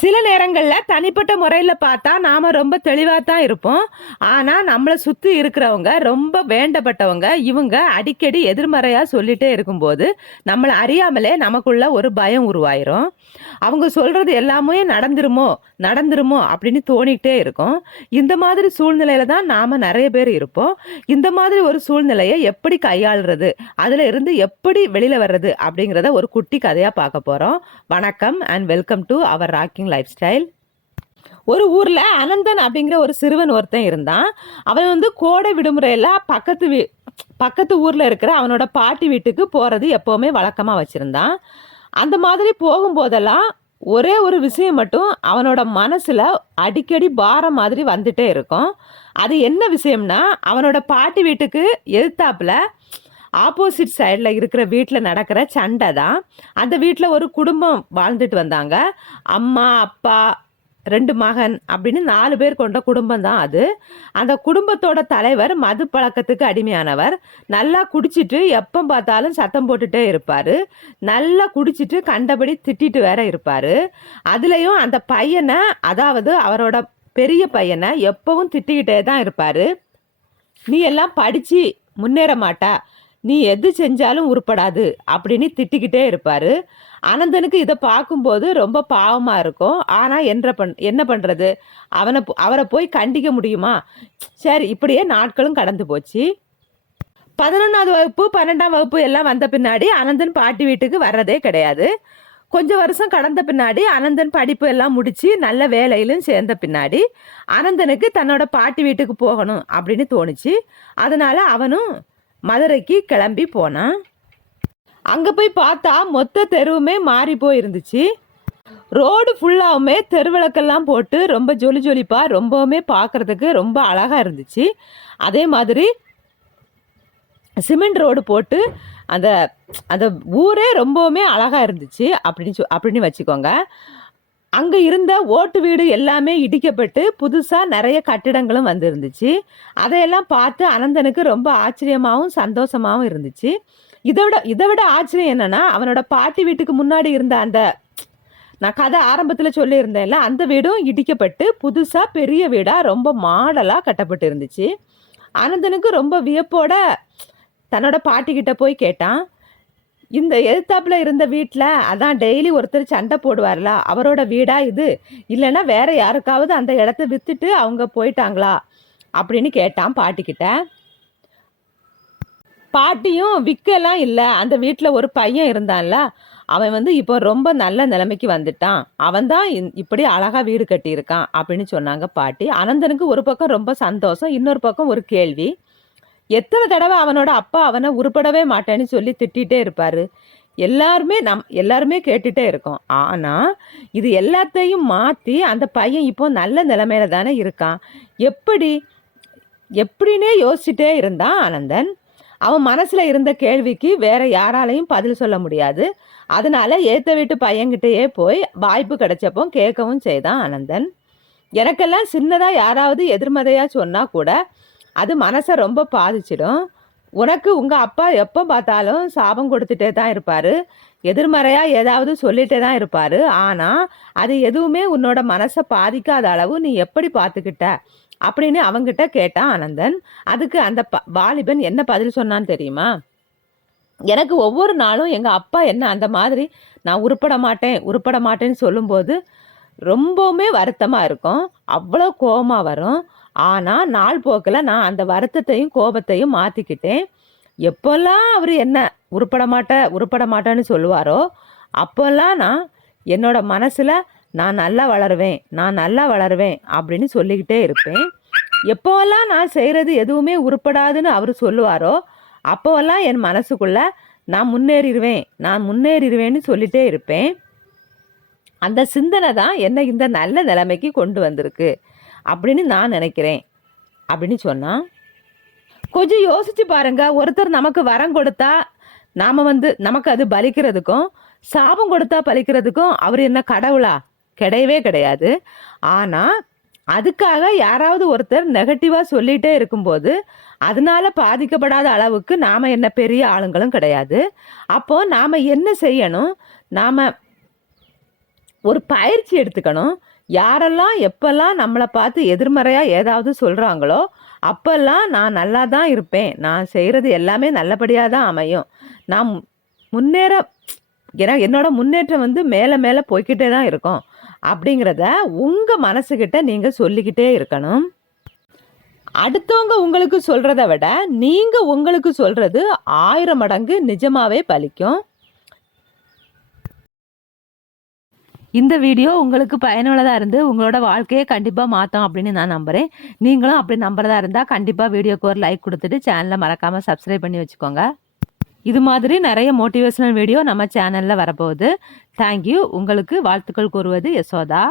சில நேரங்களில் தனிப்பட்ட முறையில் பார்த்தா நாம் ரொம்ப தெளிவாக தான் இருப்போம். ஆனால் நம்மளை சுற்றி இருக்கிறவங்க ரொம்ப வேண்டப்பட்டவங்க இவங்க அடிக்கடி எதிர்மறையாக சொல்லிட்டே இருக்கும்போது நம்மளை அறியாமலே நமக்குள்ள ஒரு பயம் உருவாயிரும். அவங்க சொல்கிறது எல்லாமே நடந்துருமோ நடந்துருமோ அப்படின்னு தோணிக்கிட்டே இருக்கும். இந்த மாதிரி சூழ்நிலையில தான் நாம் நிறைய பேர் இருப்போம். இந்த மாதிரி ஒரு சூழ்நிலையை எப்படி கையாளுறது அதில் இருந்து எப்படி வெளியில் வர்றது அப்படிங்கிறத ஒரு குட்டி கதையாக பார்க்க போகிறோம் வணக்கம் and welcome to our rocking lifestyle ஒரு ஊரில் அனந்தன் அப்படிங்கிற ஒரு சிறுவன் ஒருத்தன் இருந்தான். அவன் வந்து கோடை விடுமுறையில் பக்கத்து வீ பக்கத்து ஊரில் இருக்கிற அவனோட பாட்டி வீட்டுக்கு போகிறது எப்போவுமே வழக்கமாக வச்சுருந்தான். அந்த மாதிரி போகும்போதெல்லாம் ஒரே ஒரு விஷயம் மட்டும் அவனோட மனசில் அடிக்கடி பாரம் மாதிரி வந்துட்டே இருக்கும். அது என்ன விஷயம்னா அவனோட பாட்டி வீட்டுக்கு எதிர்த்தாப்புல ஆப்போசிட் சைடில் இருக்கிற வீட்டில் நடக்கிற சண்டை தான். அந்த வீட்டில் ஒரு குடும்பம் வாழ்ந்துட்டு வந்தாங்க. அம்மா அப்பா ரெண்டு மகன் அப்படின்னு நாலு பேர் கொண்ட குடும்பம் தான் அது. அந்த குடும்பத்தோட தலைவர் மது பழக்கத்துக்கு அடிமையானவர். நல்லா குடிச்சிட்டு எப்போ பார்த்தாலும் சத்தம் போட்டுட்டே இருப்பார். நல்லா குடிச்சிட்டு கண்டபடி திட்டிட்டு வேற இருப்பார். அதுலேயும் அந்த பையனை அதாவது அவரோட பெரிய பையனை எப்பவும் திட்டிக்கிட்டே தான் இருப்பார். நீ எல்லாம் படித்து முன்னேற மாட்டா. நீ எது செஞ்சாலும் உருப்படாது அப்படின்னு திட்டிக்கிட்டே இருப்பார். அனந்தனுக்கு இதை பார்க்கும்போது ரொம்ப பாவமாக இருக்கும். ஆனால் என்ன பண் என்ன பண்ணுறது அவனை அவரை போய் கண்டிக்க முடியுமா? சரி இப்படியே நாட்களும் கடந்து போச்சு. பதினொன்றாவது வகுப்பு பன்னெண்டாம் வகுப்பு எல்லாம் வந்த பின்னாடி அனந்தன் பாட்டி வீட்டுக்கு வர்றதே கிடையாது. கொஞ்சம் வருஷம் கடந்த பின்னாடி அனந்தன் படிப்பு எல்லாம் முடித்து நல்ல வேலையிலும் சேர்ந்த பின்னாடி அனந்தனுக்கு தன்னோட பாட்டி வீட்டுக்கு போகணும் அப்படின்னு தோணுச்சு. அதனால் அவனும் மதுரைக்கு கிளம்பி போனான் அங்கே போய் பார்த்தா மொத்த தெருவுமே மாறி போயிருந்துச்சு. ரோடு ஃபுல்லாகவுமே தெருவிளக்கெல்லாம் போட்டு ரொம்ப ஜொலி ஜொலிப்பாக ரொம்பவுமே பார்க்குறதுக்கு ரொம்ப அழகாக இருந்துச்சு. அதே மாதிரி சிமெண்ட் ரோடு போட்டு அந்த அந்த ஊரே ரொம்பவுமே அழகாக இருந்துச்சு. அப்படின்னு சொ அப்படின்னு வச்சுக்கோங்க. அங்கே இருந்த ஓட்டு வீடு எல்லாமே இடிக்கப்பட்டு புதுசாக நிறைய கட்டிடங்களும் வந்திருந்துச்சு. அதையெல்லாம் பார்த்து அனந்தனுக்கு ரொம்ப ஆச்சரியமாகவும் சந்தோஷமாகவும் இருந்துச்சு. இதை விட இதை விட ஆச்சரியம் என்னன்னா அவனோட பாட்டி வீட்டுக்கு முன்னாடி இருந்த அந்த நான் கதை ஆரம்பத்தில் சொல்லியிருந்தேன்ல அந்த வீடும் இடிக்கப்பட்டு புதுசாக பெரிய வீடாக ரொம்ப மாடலாக கட்டப்பட்டு இருந்துச்சு ஆனந்தனுக்கு ரொம்ப வியப்போட தன்னோட பாட்டிக்கிட்ட போய் கேட்டான். இந்த எதிர்த்தாப்புல இருந்த வீட்டில் அதான் டெய்லி ஒருத்தர் சண்டை போடுவார்ல அவரோட வீடா இது? இல்லைன்னா வேற யாருக்காவது அந்த இடத்த வித்துட்டு அவங்க போயிட்டாங்களா? அப்படின்னு கேட்டான் பாட்டிக்கிட்ட. பாட்டியும் விற்கலாம் இல்லை. அந்த வீட்டில் ஒரு பையன் இருந்தான்ல. அவன் வந்து இப்போ ரொம்ப நல்ல நிலைமைக்கு வந்துட்டான். அவன் தான் இப்படி அழகாக வீடு கட்டியிருக்கான் அப்படின்னு சொன்னாங்க பாட்டி. அனந்தனுக்கு ஒரு பக்கம் ரொம்ப சந்தோஷம் இன்னொரு பக்கம் ஒரு கேள்வி. எத்தனை தடவை அவனோட அப்பா அவனை உருப்படவே மாட்டேன்னு சொல்லி திட்டிகிட்டே இருப்பார். எல்லாருமே நம் எல்லாருமே கேட்டுகிட்டே இருக்கோம். ஆனால் இது எல்லாத்தையும் மாற்றி அந்த பையன் இப்போ நல்ல நிலைமையில தானே இருக்கான். எப்படி எப்படின்னே யோசிச்சுட்டே இருந்தான் ஆனந்தன். அவன் மனசில் இருந்த கேள்விக்கு வேற யாராலையும் பதில் சொல்ல முடியாது. அதனால ஏற்ற வீட்டு பையன்கிட்டயே போய் வாய்ப்பு கிடைச்சப்போ கேட்கவும் செய்தான் ஆனந்தன். எனக்கெல்லாம் சின்னதாக யாராவது எதிர்மறையாக சொன்னால் கூட அது மனசை ரொம்ப பாதிச்சிடும். உனக்கு உங்கள் அப்பா எப்போ பார்த்தாலும் சாபம் கொடுத்துட்டே தான் இருப்பார். எதிர்மறையாக ஏதாவது சொல்லிட்டே தான் இருப்பார். ஆனால் அது எதுவுமே உன்னோட மனசை பாதிக்காத அளவு நீ எப்படி பார்த்துக்கிட்ட? அப்படின்னு அவங்கிட்ட கேட்டான் ஆனந்தன் அதுக்கு அந்த ப வாலிபன் என்ன பதில் சொன்னான்னு தெரியுமா? எனக்கு ஒவ்வொரு நாளும் எங்கள் அப்பா என்ன அந்த மாதிரி நான் உருப்பட மாட்டேன் உருப்பட மாட்டேன்னு சொல்லும்போது ரொம்பவுமே வருத்தமாக இருக்கும். அவ்வளோ கோபமாக வரும். ஆனால் நாள் போக்கில். நான் அந்த வருத்தத்தையும் கோபத்தையும் மாற்றிக்கிட்டேன் எப்போல்லாம் அவர் என்ன உருப்பட மாட்ட உருப்பட மாட்டேன்னு சொல்லுவாரோ அப்போல்லாம் நான் என்னோட மனசில் நான் நல்லா வளருவேன் நான் நல்லா வளருவேன் அப்படின்னு சொல்லிக்கிட்டே இருப்பேன். எப்போவெல்லாம் நான் செய்கிறது எதுவுமே உருப்படாதுன்னு அவர் சொல்லுவாரோ அப்போவெல்லாம் என் மனசுக்குள்ள நான் முன்னேறிடுவேன் நான் முன்னேறிடுவேன்னு சொல்லிட்டே இருப்பேன். அந்த சிந்தனை தான் என்னை இந்த நல்ல நிலைமைக்கு கொண்டு வந்திருக்கு. அப்படின்னு நான் நினைக்கிறேன். அப்படின்னு சொன்னான் கொஞ்சம் யோசிச்சு பாருங்க. ஒருத்தர் நமக்கு வரம் கொடுத்தா நாம் வந்து நமக்கு அது பலிக்கிறதுக்கும் சாபம் கொடுத்தா பலிக்கிறதுக்கும் அவர் என்ன கடவுளா? கிடையவே கிடையாது. ஆனால் அதுக்காக யாராவது ஒருத்தர் நெகட்டிவாக சொல்லிகிட்டே இருக்கும்போது அதனால பாதிக்கப்படாத அளவுக்கு நாம் என்ன பெரிய ஆளுங்களும் கிடையாது. அப்போது நாம் என்ன செய்யணும்? நாம் ஒரு பயிற்சி எடுத்துக்கணும். யாரெல்லாம் எப்பெல்லாம் நம்மளை பார்த்து எதிர்மறையாக ஏதாவது சொல்கிறாங்களோ அப்பெல்லாம் நான் நல்லா தான் இருப்பேன். நான் செய்கிறது எல்லாமே நல்லபடியாக தான் அமையும். நான் முன்னேற ஏன்னா என்னோட முன்னேற்றம் வந்து மேலே மேலே போய்கிட்டே தான் இருக்கும். அப்படிங்கிறத உங்கள் மனசுக்கிட்ட நீங்கள் சொல்லிக்கிட்டே இருக்கணும். அடுத்தவங்க உங்களுக்கு சொல்கிறத விட நீங்கள் உங்களுக்கு சொல்கிறது ஆயிரம் மடங்கு நிஜமாகவே பலிக்கும். இந்த வீடியோ உங்களுக்கு பயனுள்ளதாக இருந்து உங்களோட வாழ்க்கையை கண்டிப்பாக மாற்றும் அப்படின்னு நான் நம்புகிறேன் நீங்களும் அப்படி நம்புறதா இருந்தால் கண்டிப்பாக வீடியோக்கு ஒரு லைக் கொடுத்துட்டு சேனலை மறக்காமல் சப்ஸ்கிரைப் பண்ணி வச்சுக்கோங்க. இது மாதிரி நிறைய மோட்டிவேஷனல் வீடியோ நம்ம சேனலில் வரப்போகுது. தேங்க்யூ உங்களுக்கு வாழ்த்துக்கள் கூறுவது யசோதா.